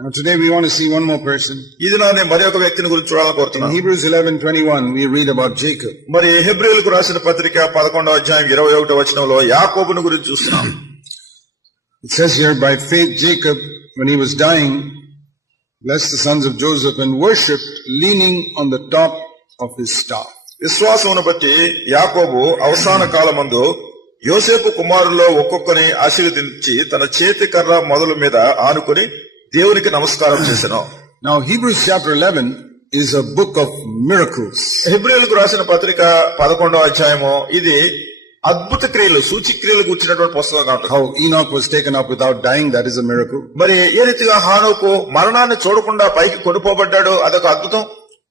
Now today we want to see one more person. ఇది నా నేను మరి ఒక వ్యక్తిని గురించి చూడాలని In కోరుతున్నాను Hebrews 11:21 we read about Jacob. మరి హెబ్రిల్కు రాసిన పత్రిక పదకొండవ అధ్యాయం ఇరవై ఒకటో వచనంలో యాకోబుని గురించి చూస్తున్నాం It says here, by faith Jacob, when he was dying, blessed the sons of Joseph and worshipped leaning on the top of his staff. విశ్వాసమును బట్టి యాకోబు అవసాన కాలమందు యోసేపు కుమారుల్లో ఒక్కొక్కని ఆశీర్వదించి తన చేతి కర్ర మొదలు మీద ఆనుకుని దేవునికి నమస్కారం చేశాను Now Hebrews chapter 11 is a book of miracles. హెబ్రిల్కు రాసిన పత్రిక పదకొండవ అధ్యాయము ఇది అద్భుత క్రియలు సూచిక్రియలు కూర్చున్నటువంటి పుస్తకంగా ఉంటుంది How Enoch was taken up without dying, that is a miracle. మరి ఏ రీతిగా హానోకు మరణాన్ని చూడకుండా పైకి కొనుపోబడ్డాడు అదొక అద్భుతం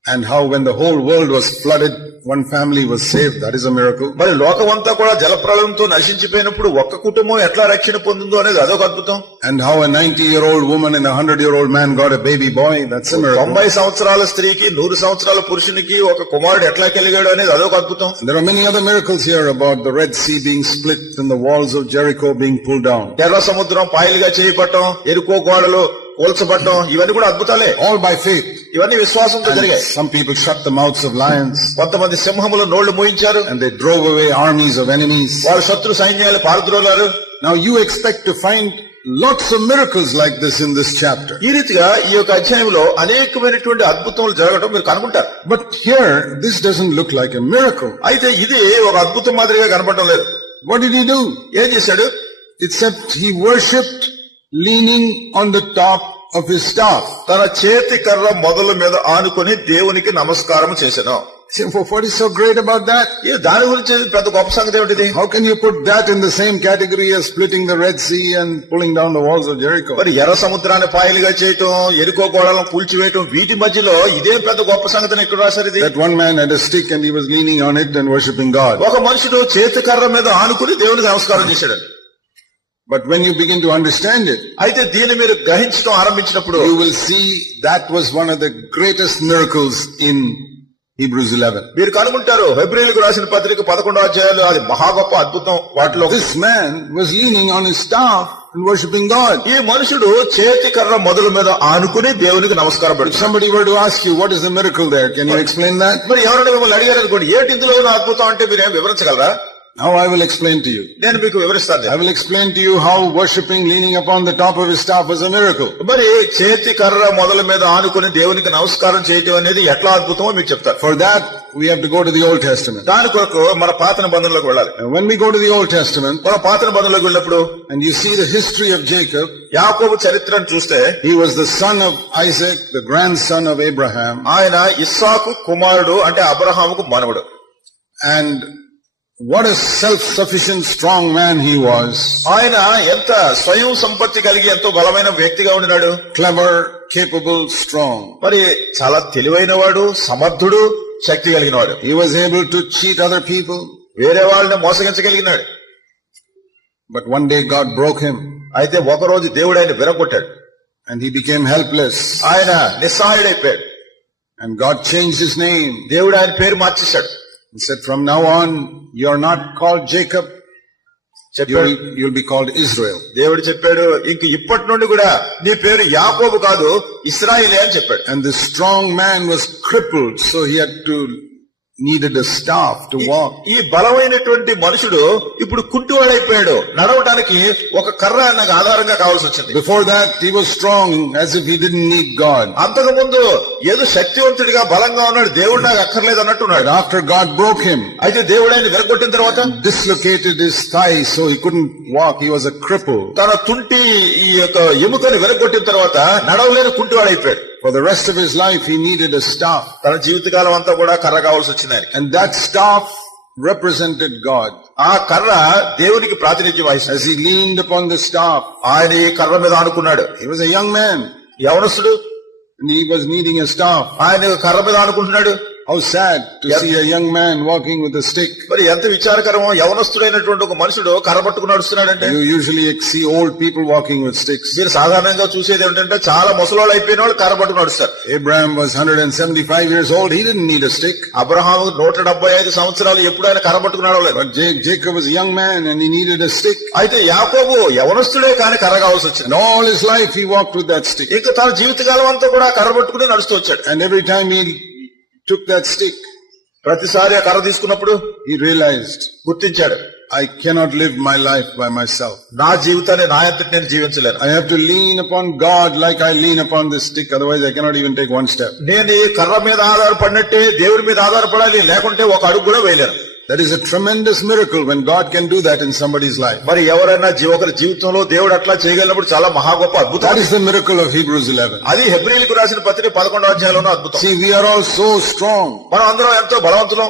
And how when the whole world was flooded, one family was saved, that is a miracle. మరి లోకమంతా కూడా జలప్రలయంతో నశించిపోయినప్పుడు ఒక్క కుటుంబం ఎట్లా రక్షణ పొందిందో అనేది అదొక అద్భుతం And how a 90 year old woman and a 100 year old man got a baby boy, that's a miracle. తొంభై సంవత్సరాల స్త్రీకి నూరు సంవత్సరాల పురుషునికి ఒక కుమారుడు ఎట్లా కలిగాడు అనేది అదొక అద్భుతం There are many other miracles here about the Red Sea being split and the walls of Jericho being pulled down. ఎర్ర సముద్రం పాయలుగా చేయబట్టం ఎరుకో గోడలు కూల్చబట్టం ఇవన్నీ కూడా అద్భుతాలే All by faith. ఇవన్నీ విశ్వాసంతో And జరిగాయి some people shut the mouths of lions కొంతమంది సింహములు నోళ్లు మూయించారు and they drove away armies of enemies. వాళ్ళ శత్రు సైన్యాలు పారద్రోలారు Now you expect to find lots of miracles like this in this chapter. ఈ రీతిగా ఈ యొక్క అధ్యాయంలో అనేకమైనటువంటి అద్భుతములు జరగడం మీరు కనుకుంటారు But here, this doesn't look like a miracle. అయితే ఇది ఒక అద్భుతం మాదిరిగా కనపడడం లేదు What did he do? ఏం చేశాడు Except he worshipped leaning on the top of his staff. తన చేతి కర్ర మొదలు మీద ఆనుకొని దేవునికి నమస్కారం చేశాను See, What is so great about that? దాని గురించి పెద్ద గొప్ప సంగతి ఏమిటిది How can you put that in the same category as splitting the Red Sea and pulling down the walls of Jericho? మరి ఎర్ర సముద్రాన్ని పాయలుగా చేయటం ఎరుకో గోడలను కూల్చివేయటం వీటి మధ్యలో ఇదే పెద్ద గొప్ప సంగతిని ఇక్కడ రాశారు ఇది That one man had a stick and he was leaning on it and worshipping God. ఒక మనుషుడు చేతి కర్ర మీద ఆనుకుని దేవునికి నమస్కారం చేశాడు But when you begin to understand it, అయితే దీన్ని మీరు గ్రహించడం ఆరంభించినప్పుడు you will see that was one of the greatest miracles in Hebrews 11. మీరు కనుగొంటారు ఫిబ్రవరికి రాసిన పత్రిక పదకొండో అధ్యాయాలు అది మహా గొప్ప అద్భుతం వాటిలో man was leaning on his staff and worshipping God. ఈ మనుషుడు చేతి కర్ర మొదలు మీద ఆనుకుని దేవునికి నమస్కారం somebody were to ask you, what is the miracle there? Can you explain that? మరి ఎవరైనా మిమ్మల్ని అడిగారు అనుకోండి ఏంటి ఇందులో ఉన్న అద్భుతం అంటే మీరు ఏం వివరించగలరా Now I will explain to you. నేను మీకు వివరిస్తాను I will explain to you how worshipping leaning upon the top of his staff was a miracle. మరి చేతి కర్ర మొదల మీద ఆనుకుని దేవునికి నమస్కారం చేయటం అనేది ఎట్లా అద్భుతమో మీకు చెప్తారు For that, we have to go to the Old Testament. దాని కొరకు మన పాత నిబంధనలోకి వెళ్ళాలి And when we go to the Old Testament మన పాత నిబంధనలోకి వెళ్ళినప్పుడు and you see the history of Jacob, యాకోబు చరిత్రను చూస్తే he was the son of Isaac, the grandson of Abraham, ఆయన ఇస్సాకు కుమారుడు అంటే అబ్రహాముకు మనవడు and what a self-sufficient strong man he was. ఆయన ఎంత స్వయం సంపత్తి కలిగి ఎంతో బలమైన వ్యక్తిగా ఉండినాడు Clever, capable, strong. మరి చాలా తెలివైన వాడు సమర్థుడు శక్తి కలిగిన వాడు He was able to cheat other people, వేరే వాళ్ళని మోసగించగలిగినాడు but one day God broke him అయితే ఒకరోజు దేవుడు ఆయన విరగొట్టాడు and he became helpless. ఆయన నిస్సహాయుడైపోయాడు And God changed his name. దేవుడు ఆయన పేరు మార్చేశాడు He said, from now on, you're not called Jacob, చెప్పాడు you'll, you'll be called Israel. దేవుడు చెప్పాడు ఇంక ఇప్పటి నుండి కూడా నీ పేరు యాకోబు కాదు ఇస్రాయిలే అని చెప్పాడు And the strong man was crippled, so he had to, needed a staff to walk. ఈ బలమైనటువంటి మనుషుడు ఇప్పుడు కుంటివాడైపోయాడు. నడవడానికి ఒక కర్ర నాకు ఆధారంగా కావాల్సి వచ్చింది. Before that, he was strong as if he didn't need God. అంతకు ముందు ఏదో శక్తివంతుడిగా బలంగా ఉన్నాడు. దేవుడు నాకు అక్కర్లేదు But అన్నట్టున్నాడు after God broke him, అయితే దేవుడు ఆయన విరగొట్టిన తర్వాత? dislocated his thigh so he couldn't walk, he was a cripple. తన తుంటి ఈ యొక్క ఎముకని విరగొట్టిన తర్వాత నడవలేని కుంటివాడైపోయాడు. For the rest of his life, he needed a staff. తన జీవితకాలం అంతా కూడా కర్ర కావాల్సి వచ్చింది ఆయనకి And that staff represented God. ఆ కర్ర దేవునికి ప్రాతినిధ్యం వహిస్తుంది As he leaned upon the staff, ఆయన ఈ కర్ర మీద ఆనుకున్నాడు he was a young man యవనస్తుడు and he was needing a staff. ఆయన కర్ర మీద ఆనుకుంటున్నాడు How sad to see a young man walking with a stick. మరి ఎంత విచారకరమో యవనస్తుడైనటువంటి ఒక మనుషుడు కర్ర పట్టుకుని నడుస్తున్నాడంటే You usually see old people walking with sticks. మీరు సాధారణంగా చూసేది ఏంటంటే చాలా ముసలోళ్ళు అయిపోయిన వాళ్ళు కర్ర పట్టుకుని నడుస్తారు Abraham was 175 years old. He didn't need a stick. Abraham నూట డెబ్బై ఐదు సంవత్సరాలు ఎప్పుడు ఆయన కర్ర పట్టుకుని నడవలేదు But Ja- Jacob was a young man and he needed a stick. అయితే యాకోబు యవనస్తుడే కానీ కర్ర కావాల్సి వచ్చింది And all his life he walked with that stick. ఇంకా తన జీవితకాలం అంతా కూడా కర్ర పట్టుకుని నడుస్తూ వచ్చాడు And every time he took that stick ప్రతిసారి ఆ కర్ర తీసుకున్నప్పుడు ఈ రియలైజ్డ్ గుర్తించాడు I cannot live my life by myself నా జీవితాన్ని నా అంతటి నేను జీవించలేను I have to lean upon God like I lean upon this stick otherwise I cannot even take one step నేను ఈ కర్ర మీద ఆధారపడినట్టే దేవుడి మీద ఆధారపడాలి లేకుంటే ఒక అడుగు కూడా వేయలేను That is a tremendous miracle when God can do that in somebody's life. మరి ఎవరైనా జీ- ఒకరి జీవితంలో దేవుడు అట్లా చేయగలిగినప్పుడు చాలా మహా గొప్ప అద్భుతం That is the miracle of Hebrews 11. అది హెబ్రిలకు రాసిన పత్రిక పదకొండో అధ్యాయంలోనూ అద్భుతం See, we are all so strong. మనం అందరం ఎంతో బలవంతులం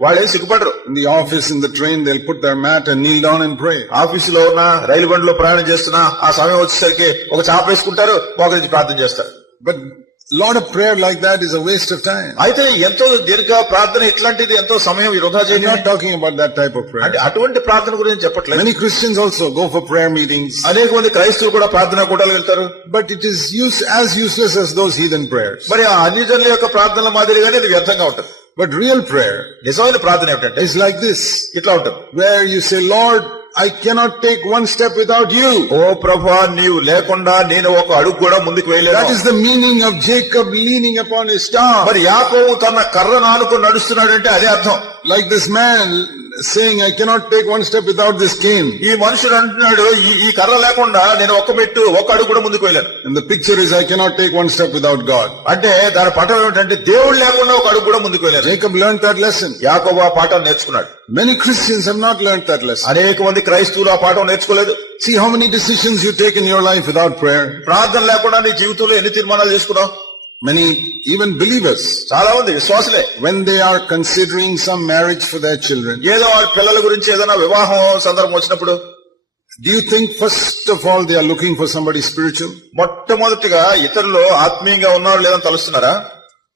వాళ్ళు ఏం సిగ్గుపడరు In the office, in the train, they'll put their mat and kneel down and pray. ఆఫీసులో ఉన్న రైలు బండిలో ప్రయాణం చేస్తున్నా ఆ సమయం వచ్చేసరికి ఒక చాప వేసుకుంటారు మోకరించి ప్రార్థన చేస్తారు a lot of prayer like that is a waste of time. అయితే ఎంతో దీర్ఘ ప్రార్థన ఇట్లాంటిది ఎంతో సమయం వృధా చేయడం not talking about that type of prayer. అంటే అటువంటి ప్రార్థన గురించి చెప్పట్లేదు Many Christians also go for prayer meetings, అనేక మంది క్రైస్తవులు కూడా ప్రార్థనా కూటాలు వెళ్తారు but it is use, as useless as those heathen prayers. మరి ఆ అన్ని జనుల యొక్క ప్రార్థనల మాదిరిగానే ఇది వ్యర్థంగా ఉంటుంది బట్ రియల్ ప్రేయర్ నిజమైన ప్రార్థన ఏమిటంటే ఇట్స్ లైక్ దిస్ ఇట్లా ఉంటుంది. Where you say Lord I cannot take one step without you ఓ ప్రభా నీవు లేకుండా నేను ఒక అడుగు కూడా ముందుకు వెళ్ళాను that is the meaning of Jacob leaning upon his staff మరి యాకోబు తన కర్ర నాలుగు నడుస్తున్నాడు అంటే అదే అర్థం. Like this man saying, I cannot take one step without this cane. ఈ మనుషుడు అంటున్నాడు ఈ ఈ కర్ర లేకుండా నేను ఒక్క మెట్టు ఒక్క అడుగు కూడా ముందుకు వెళ్ళాను And the picture is, I cannot take one step without God. అంటే దాని పటం ఏమిటంటే దేవుడు లేకుండా ఒక అడుగు కూడా ముందుకు వెళ్ళాను Jacob learned that lesson. యాకోబు ఆ పాఠం నేర్చుకున్నాడు Many Christians have not learned that lesson. అనేక మంది క్రైస్తవులు ఆ పాఠం నేర్చుకోలేదు See how many decisions you take in your life without prayer. ప్రార్థన లేకుండా నీ జీవితంలో ఎన్ని తీర్మానాలు చేసుకున్నావు Many, even believers, చాలా మంది విశ్వాసులే when they are considering some marriage for their children, ఏదో వాళ్ళ పిల్లల గురించి ఏదైనా వివాహం సందర్భం వచ్చినప్పుడు do you think first of all they are looking for somebody spiritual? మొట్టమొదటిగా ఇతరులు ఆత్మీయంగా ఉన్నారు లేదని తలుస్తున్నారా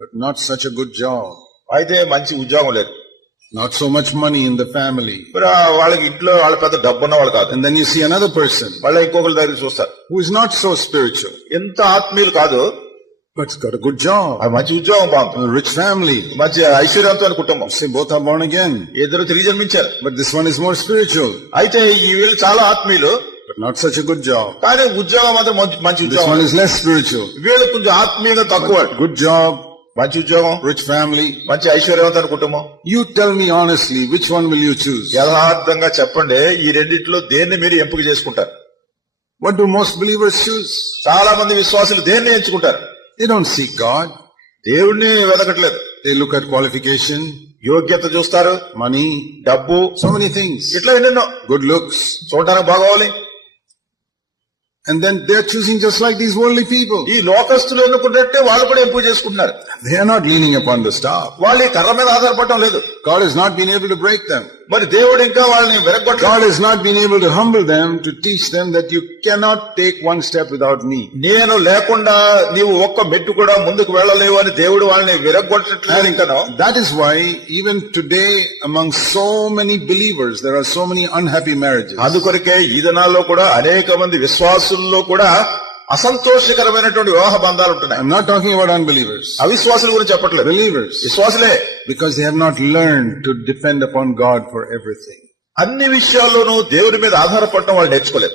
but not such a good job. అయితే మంచి ఉద్యోగం లేదు Not so much money in the family. మరి ఆ వాళ్ళకి ఇంట్లో వాళ్ళ పెద్ద డబ్బు ఉన్న వాళ్ళు కాదు And then you see another person మళ్ళీ ఇంకొకరి దగ్గర చూస్తారు who is not so spiritual, ఎంత ఆత్మీయులు కాదు but's got a good job, ఆ మంచి ఉద్యోగం బాగుంటుంది a rich family. మంచి ఐశ్వర్యంతో కుటుంబం Say both are born again, ఇద్దరు తిరిగి జన్మించారు but this one is more spiritual, అయితే ఈ వీళ్ళు చాలా ఆత్మీయులు but not such a good job. కానీ ఉద్యోగం మాత్రం మంచి మంచి This ఉద్యోగం one is less spiritual. వీళ్ళు కొంచెం ఆత్మీయంగా తక్కువ Good job, మంచి ఉద్యోగం రిచ్ ఫ్యామిలీ మంచి ఐశ్వర్యవంతమైన కుటుంబం. You tell me honestly which one will you choose యథార్థంగా చెప్పండి ఈ రెండింటిలో దేన్ని మీరు ఎంపిక చేసుకుంటారు? What do most believers choose చాలా మంది విశ్వాసులు దేన్ని ఎంచుకుంటారు? దే డోంట్ సీ గాడ్ దేవుణ్ణి వెతకట్లేదు. దే లుక్ అట్ క్వాలిఫికేషన్ యోగ్యత చూస్తారు మనీ డబ్బు సో మెనీ థింగ్స్ ఇట్లా ఎన్నెన్నో. గుడ్ లుక్స్ చూడటానికి బాగోవాలి. And then they're choosing just like these worldly people. ఈ లోకస్తులు ఎన్నుకున్నట్టే వాళ్ళు కూడా ఎంపిక చేసుకుంటున్నారు They are not leaning upon the staff. వాళ్ళు ఈ కర్ర మీద ఆధారపడటం లేదు God has not been able to break them. మరి దేవుడు ఇంకా వాళ్ళని వెరగొట్టాడు God has not been able to humble them to teach them that you cannot take one step without me. నేను లేకుండా నీవు ఒక్క మెట్టు కూడా ముందుకు వెళ్ళలేవు అని దేవుడు వాళ్ళని విరగొట్టట్లేదు ఇంకనో That is why even today among so many believers, there are so many unhappy marriages. అందుకొరకే ఈ దినాల్లో కూడా అనేక మంది విశ్వాసుల్లో కూడా అసంతోషకరమైనటువంటి వివాహ బంధాలు ఉంటున్నాయి. నాట్ టాకింగ్ అబౌట్ బిలీవర్స్ అవిశ్వాసుల గురించి చెప్పట్లేదు. Believers విశ్వాసులే. Because they have not learn to depend upon God for everything అన్ని విషయాల్లోనూ దేవుడి మీద ఆధారపడటం వాళ్ళు నేర్చుకోలేదు.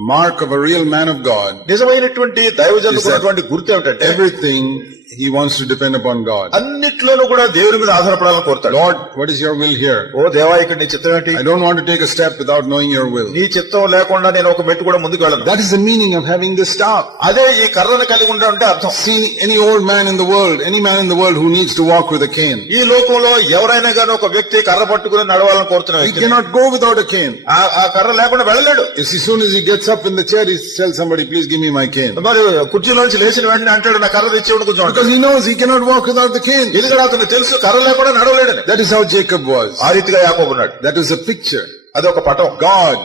Mark of a real man of God నిజమైనటువంటి దైవజనులకు గుర్తు ఏమిటంటే everything he wants to depend upon God. అన్నిట్లోనూ కూడా దేవుడి మీద ఆధారపడాలని కోరుతాడు Lord, what is your will here? ఓ దేవా ఇక్కడ నీ చిత్తం ఏంటి I don't want to take a step without knowing your will. నీ చిత్తం లేకుండా నేను ఒక మెట్టు కూడా ముందుకు వెళ్ళను That is the meaning of having this staff. అదే ఈ కర్రను కలిగి ఉంటా అంటే అర్థం See, any old man in the world, any man in the world who needs to walk with a cane, ఈ లోకంలో ఎవరైనా కానీ ఒక వ్యక్తి కర్ర పట్టుకుని నడవాలని కోరుతున్న he వ్యక్తి cannot go without a cane. ఆ- ఆ కర్ర లేకుండా వెళ్ళలేడు As soon as he gets up in the chair, he tells somebody, please give me my cane. మరి కుర్చీలోంచి లేచిన వెంటనే అంటాడు నా కర్ర తెచ్చి కొంచెం Because అంటాడు. he knows he cannot walk without the cane. ఎందుకంటే అతను తెలుసు కర్ర లేకుండా నడవలేడని That is how Jacob was. ఆ రీతిగా యాకోబు ఉన్నాడు That is a picture. అది ఒక పటం God,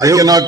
I cannot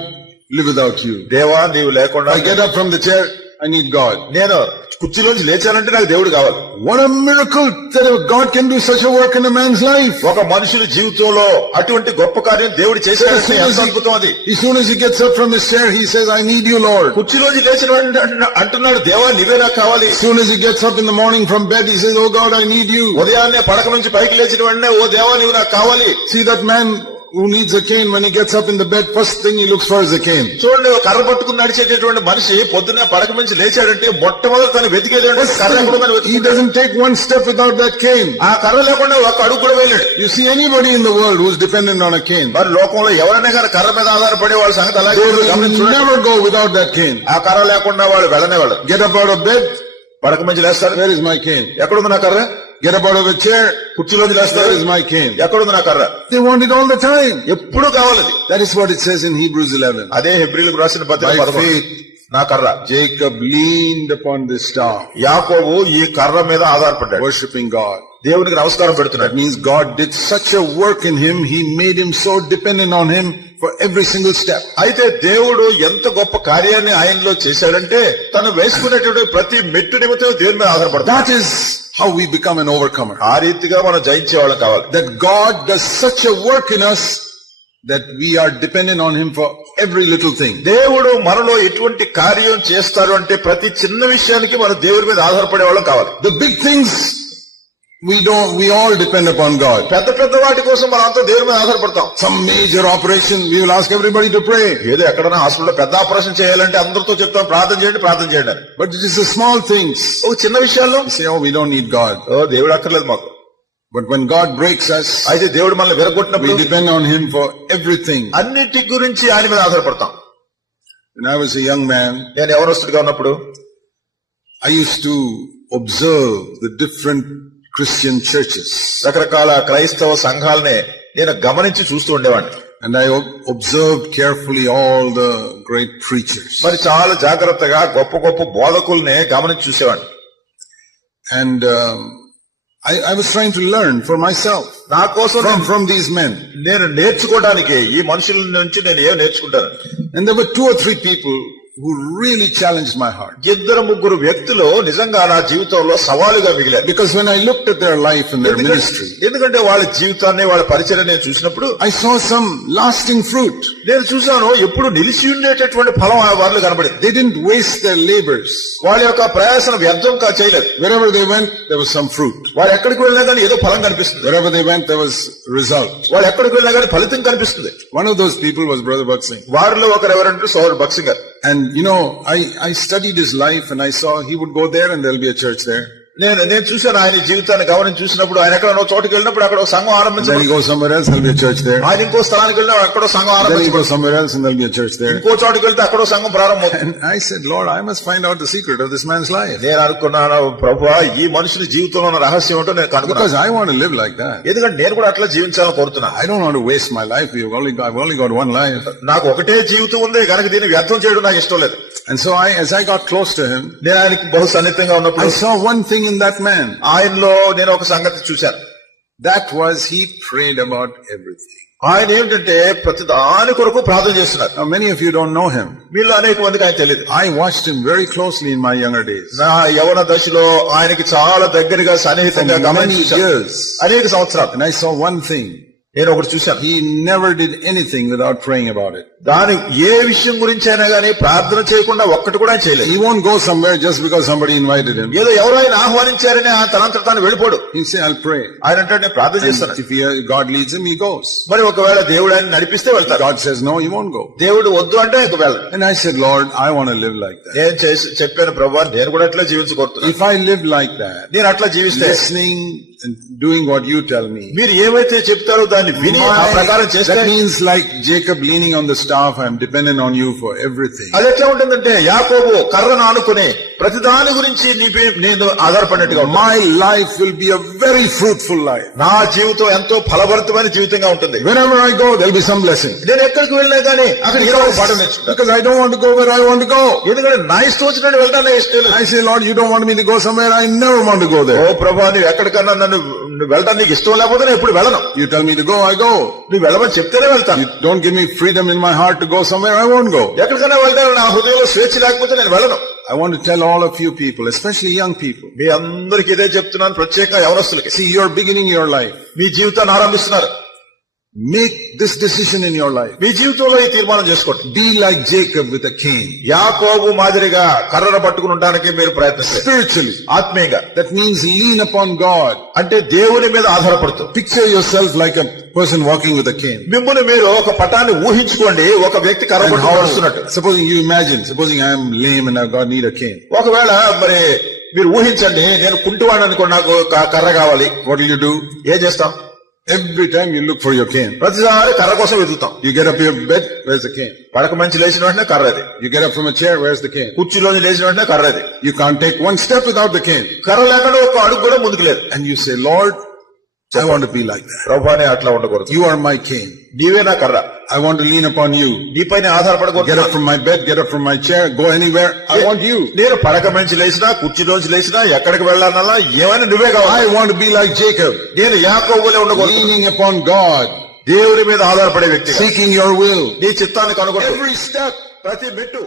live without you. దేవా నీవు లేకుండా I get up from the chair, I need God. నేను కుర్చీలోంచి లేచానంటే నాకు దేవుడు కావాలి What a miracle that God can do such a work in a man's life. ఒక మనుషుల జీవితంలో అటువంటి గొప్ప కార్యం దేవుడు As చేశాడంటే soon as, ఎంత అద్భుతం అది he, as soon as he gets up from his chair, he says, I need you, Lord. కుర్చీలోంచి లేచిన వెంటనే అంటున్నా- అంటున్నాడు దేవా నీవే నాకు కావాలి As soon as he gets up in the morning from bed, he says, Oh God, I need you. ఉదయాన్నే పడక నుంచి పైకి లేచిన వెంటనే ఓ దేవా నీవు నాకు కావాలి See that man who needs a cane when he gets up in the bed, first thing he looks for is a cane. చూడండి ఒక కర్ర పట్టుకుని నడిచేటటువంటి మనిషి పొద్దున్నే పడక నుంచి లేచాడంటే మొట్టమొదటి తను వెతికేది అంటే కర్ర ఎక్కడ ఉందని He వెతుకుతాడు. doesn't take one step without that cane. ఆ కర్ర లేకుండా ఒక అడుగు కూడా వెళ్ళాడు You see anybody in the world who's dependent on a cane, మరి లోకంలో ఎవరైనా కానీ కర్ర మీద ఆధారపడే వాళ్ళ సంగతి అలాగే they ఉంటుంది. will గమనించి చూడండి. never go without that cane. ఆ కర్ర లేకుండా వాళ్ళు వెళ్ళనే వాళ్ళు Get up out of bed, పడక నుంచి లేస్తారు where is my cane? ఎక్కడుంది నా కర్ర Get up out of a chair, where లేస్తారు is my cane? ఎక్కడుంది నా కర్ర They want it all the time. ఎప్పుడు కావాలి. That is what it says in Hebrews 11. అదే హెబ్రిలకు రాసిన పత్రిక By పదకొండు. faith, నా కర్ర Jacob leaned upon this staff, యాకోబు ఈ కర్ర మీద ఆధారపడ్డాడు worshiping God. దేవునికి నమస్కారం That పెడుతున్నాడు means God did such a work in him, he made him so dependent on him for every single step. అయితే దేవుడు ఎంత గొప్ప కార్యాన్ని ఆయనలో చేశాడంటే తను వేసుకునేటువంటి ప్రతి మెట్టు నిమిత్తం దేవుని మీద ఆధారపడతాడు That is how we become an overcomer. ఆ రీతిగా మనం జయించే వాళ్ళం కావాలి That God does such a work in us that we are dependent on him for every little thing. దేవుడు మనలో ఎటువంటి కార్యం చేస్తారు అంటే ప్రతి చిన్న విషయానికి మనం దేవుడి మీద ఆధారపడే వాళ్ళం కావాలి The big things, we don't, we all depend upon God. పెద్ద పెద్ద వాటి కోసం మనం అంతా దేవుడి మీద ఆధారపడతాం Some major operation, we will ask everybody to pray. ఏదో ఎక్కడైనా హాస్పిటల్లో పెద్ద ఆపరేషన్ చేయాలంటే అందరితో చెప్తాం ప్రార్థన చేయండి ప్రార్థన చేయండి అని But it is the small things. ఒక చిన్న విషయాల్లో We say, oh, we don't need God. ఓ దేవుడు అక్కర్లేదు మాకు But when God breaks us, అయితే దేవుడు మనల్ని we విరగొట్టినప్పుడు depend on him for everything. అన్నిటి గురించి ఆయన మీద ఆధారపడతాం When I was a young man, నేను ఎవరొస్తుడిగా ఉన్నప్పుడు I used to observe the different Christian churches. రకరకాల క్రైస్తవ సంఘాలనే నేను గమనించి చూస్తూ ఉండేవాడిని And I ob- observed carefully all the great preachers. మరి చాలా జాగ్రత్తగా గొప్ప గొప్ప బోధకుల్ని గమనించి చూసేవాడిని And um, I, I was trying to learn for myself నా కోసం from, నేను- from these men. నేను నేర్చుకోవడానికి ఈ మనుషుల నుంచి నేను ఏం నేర్చుకుంటాను And there were two or three people who really challenged my heart. ఇద్దరు ముగ్గురు వ్యక్తులు నిజంగా నా జీవితంలో సవాలుగా మిగిలారు Because when I looked at their life and their ఎందుకంటే- ministry, ఎందుకంటే వాళ్ళ జీవితాన్ని వాళ్ళ పరిచయం నేను చూసినప్పుడు I saw some lasting fruit. నేను చూశాను ఎప్పుడు నిలిచి ఉండేటటువంటి ఫలం ఆ వాళ్ళు కనబడింది They didn't waste their labors. వాళ్ళ యొక్క ప్రయాసను వ్యర్థం కా చేయలేదు Wherever they went, there was some fruit. వాళ్ళు ఎక్కడికి వెళ్ళినా కానీ ఏదో ఫలం కనిపిస్తుంది Wherever they went, there was result. వాళ్ళు ఎక్కడికి వెళ్ళినా కానీ ఫలితం కనిపిస్తుంది One of those people was Brother Singh. వారిలో ఒకరు ఎవరంటే సౌర్ బక్సింగ్ గారు And you know, I, I studied his life and I saw he would go there and there'll be a church there. నేను నేను చూశాను ఆయన జీవితాన్ని గవర్నమెంట్ చూసినప్పుడు ఆయన ఎక్కడ చోటుకు వెళ్ళినప్పుడు అక్కడ సంఘం ఆరంభించింది ఆయన ఇంకో స్థలానికి వెళ్ళినా అక్కడ సంఘం ఇంకో చోటుకు వెళ్తే అక్కడ సంఘం ప్రారంభం నేను అనుకున్నాను ప్రభు ఈ మనుషుల జీవితంలో ఉన్న రహస్యం ఏంటో నేను కనుక్కోవాలి లివ్ లైక్ ఎందుకంటే నేను కూడా అట్లా జీవించాలని కోరుతున్నా. I don't waste my life నాకు ఒకటే జీవితం ఉంది కనుక దీన్ని వ్యర్థం చేయడం నాకు ఇష్టం లేదు. And so I, as I got close to him, నేను ఆయనకి బహు సన్నిహితంగా I ఉన్నప్పుడు saw one thing in that man. ఆయనలో నేను ఒక సంగతి చూశాను That was he prayed about everything. ఆయన ఏమిటంటే ప్రతి దాని కొరకు ప్రార్థన చేస్తున్నారు Now many of you don't know him. మీలో అనేక మందికి ఆయన తెలియదు I watched him very closely in my younger days. నా యవన దశలో ఆయనకి చాలా దగ్గరగా సన్నిహితంగా For గమనించి many చూశాను. years. అనేక సంవత్సరాలు And I saw one thing. నేను ఒకటి చూశాను he never did anything without praying about it దాని ఏ విషయం గురించి అయినా కానీ ప్రార్థన చేయకుండా ఒక్కటి కూడా చేయలేదు. He won't go some somewhere just because somebody invited him ఏదో ఎవరో ఆయన ఆహ్వానించారని ఆ తనంతట తాను వెళ్ళిపోడు హీ సే ఆయన అంటాడు ప్రార్థన చేస్తాను. If you God leads goes మరి ఒకవేళ దేవుడు ఆయన నడిపిస్తే వెళ్తాడు God says no you won't go దేవుడు వద్దు అంటే ఒకవేళ and Lord I want live like that నేను చెప్పాను ప్రభువా నేను కూడా అట్లా జీవించుకోవట్లేదు if I live like that నేను అట్లా జీవిస్తే doing what you tell me, మీరు ఏమైతే చెప్తారో దాన్ని విని ఆ ప్రకారం చేస్తే that means like Jacob leaning on the staff, I'm dependent on you for everything. అది ఎట్లా ఉంటుందంటే యాకోబు కర్రను ఆనుకుని ప్రతి దాని గురించి నీపై నేను ఆధారపడినట్టుగా ఉంటాను. My life will be a very fruitful life. నా జీవితం ఎంతో ఫలభరితమైన జీవితంగా ఉంటుంది Wherever I go, there'll be some blessing. నేను ఎక్కడికి వెళ్ళినా కానీ అక్కడ ఏదో ఒక పాఠం నేర్చుకుంటాను Because I don't want to go where I want to go. ఎందుకంటే నా ఇష్టం వచ్చినట్టు వెళ్ళడానికి ఇష్టం లేదు I say, Lord, you don't want me to go somewhere, I never want to go oh there. ప్రభా నువ్వు ఎక్కడికన్నా నన్ను నువ్వు వెళ్ళడానికి నీకు ఇష్టం లేకపోతే నేను ఎప్పుడు వెళ్ళను tell me to go, I go. నువ్వు వెళ్ళమని చెప్తేనే వెళ్తాను give me freedom in my heart to go somewhere, I won't go. ఎక్కడికైనా వెళ్తాను నా హృదయంలో స్వేచ్ఛ లేకపోతే నేను వెళ్ళను I want to tell all of you people, especially young people, మీ అందరికి ఇదే చెప్తున్నాను ప్రత్యేకంగా ఎవరస్తులకి see, you're beginning your life. మీ జీవితాన్ని ఆరంభిస్తున్నారు Make this decision in your life. మీ జీవితంలో ఈ తీర్మానం చేసుకోండి Be like Jacob with a cane. యాకోబు మాదిరిగా కర్రను పట్టుకుని ఉండడానికి మీరు ప్రయత్నిస్తారు Spiritually. ఆత్మీయంగా That means lean upon God. అంటే దేవుని మీద ఆధారపడుతూ Picture yourself like a person walking with a cane. మిమ్మల్ని మీరు ఒక పటాన్ని ఊహించుకోండి ఒక వ్యక్తి కర్ర And పట్టుకుని how, నడుస్తున్నట్టు supposing you imagine, supposing I am lame and I God need a cane. ఒకవేళ మరి మీరు ఊహించండి నేను కుంటివాడు అనుకో నాకు కర్ర కావాలి What will you do? ఏం చేస్తాం Every time you look for your cane. ప్రతిసారి కర్ర కోసం వెతుకుతాం You get up your bed, where's the cane? పడక మంచి లేచిన వెంటనే కర్ర అది You get up from a chair, where's the cane? కుర్చీలోంచి లేచిన వెంటనే కర్ర అది You can't take one step without the cane. కర్ర లేకుండా ఒక అడుగు కూడా ముందుకు లేదు And you say, Lord, I want to be like that. ప్రభానే అట్లా ఉండకూడదు You are my cane. నీవే నా కర్ర I want to lean upon you. నీపైన Get ఆధారపడకూడదు up from my bed, get up from my chair, go anywhere. I want you. నేను పడక మంచి లేచినా కుర్చీలోంచి లేచినా ఎక్కడికి వెళ్ళాలన్నా ఏమైనా నువ్వే I కావాలి want to be like Jacob, నేను యాకోబులే ఉండకూడదు leaning upon God, దేవుని మీద ఆధారపడే వ్యక్తి seeking your will. నీ చిత్తానికి అనుకుంటూ Every step. ప్రతి మెట్టు